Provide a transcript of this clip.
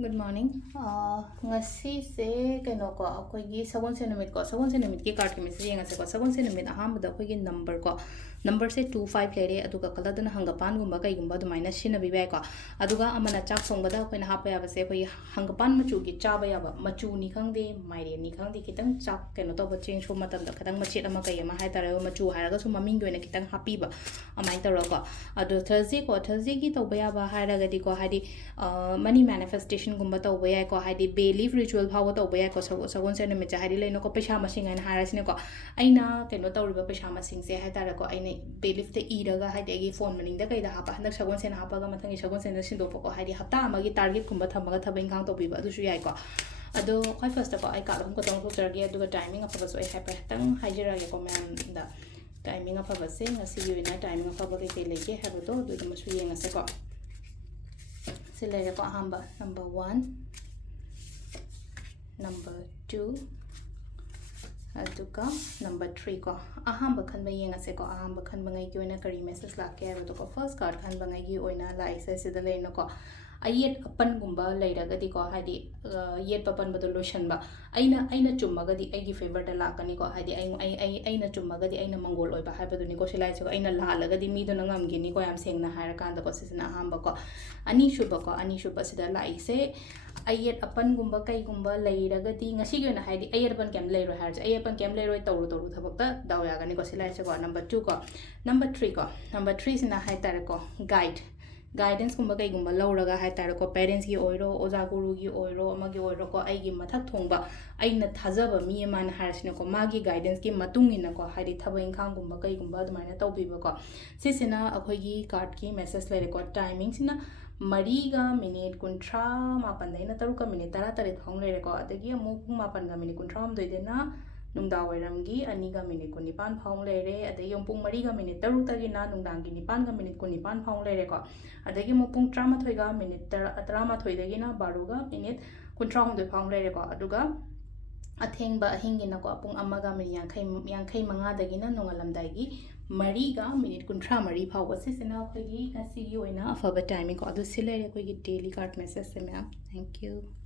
Good morning. Ngasi se kaino ko akoigi sagon se numit ki card ki message yenga se ko sagon se numit aham da akoigi number se 25 lere aduga kala dana hangapan gumba kai gumba dumaina shina bi bai ko aduga amana chak songba da koina hapa ya ba se koi hangapan machu ki chaba ya ba machu ni khangde maire ni khangde kitang chak kaino to ba change ho matam da kadang machet ama kai ama hai tara machu hairaga su maming goina kitang happy ba amai tara ko adu Thursday ki to ba ya ba hairaga di ko hadi money manifestation gumba to ba ya ko hadi belief ritual phawa to ba ya ko sagon se numit hadi leino ko pesa masing aina harasine ko aina kaino to riba pesa masing se hai tara ko aina belief te iraga hadi agi phone maning da kai da hapa handak sagon sen hapa ga mathangi sagon sen sindo ko hadi hapta amagi target kumba thamaga thabeng khang to biba adu su yai ko ado khai first of all I ka ko tong picture ge adu timing apa so I happy tang hajira ge ko man da timing apa ba se ngasi gi na timing apa ba ke lege ha ba to du ma su yenga se ko se le ko hamba number 1 number 2 aduka number 3 ko ahamba khan ba yenga se ko ahamba khan ba ngai gi oina kari message la ke ba to ko first card khan ba ngai gi oina la isa se da le no ko ayet apan gumba leiraga di ko hadi yet papan bado lotion ba aina chummaga di ai gi favor da lakani ko hadi aina chummaga di aina mangol oi ba ha bado ni ko silai so aina lalaga di mi do na ngam gi ni ko yam seng na hair kan da ko sisna hamba ko ani shuba sida lai se ayet apan gumba kai gumba leiraga di ngasi gi na hadi ayet apan kem leiro har ayet apan kem leiro toru thabak ta daw ya ga ni ko silai so ko number 2 ko number 3 sina hai tar ko guidance gumba kai gumba lauraga hai tar ko parents gi oiro oja guru gi oiro amagi oiro ko ai gi mathak thongba aina thajaba mi man harsina ko magi guidance gi matung ina ko hari thaba inkhang gumba kai gumba dumaina tawbiba ko sisina akhoi gi card ki message lere ko timing sina mariga minute kuntra mapan daina taruka minute tara tare thong lere ko adagi amu mapan ga minute kuntra am doidena nungda wairamgi aniga minute kunipan phong lere adagi pung mariga minute taru tagina nungdangi nipan ga minute kunipan phong lere ko adagi mo pung trama thoiga minute trama thoidagina baruga minute kuntra hum de phong lere ko aduga athengba ahingina ko pung amaga minute yankai manga dagina nongalamdai mariga minute kuntra mari phawba sisina khoi gi ngasi gi oina afaba timing ko adu silere khoi gi daily card message se ma'am thank you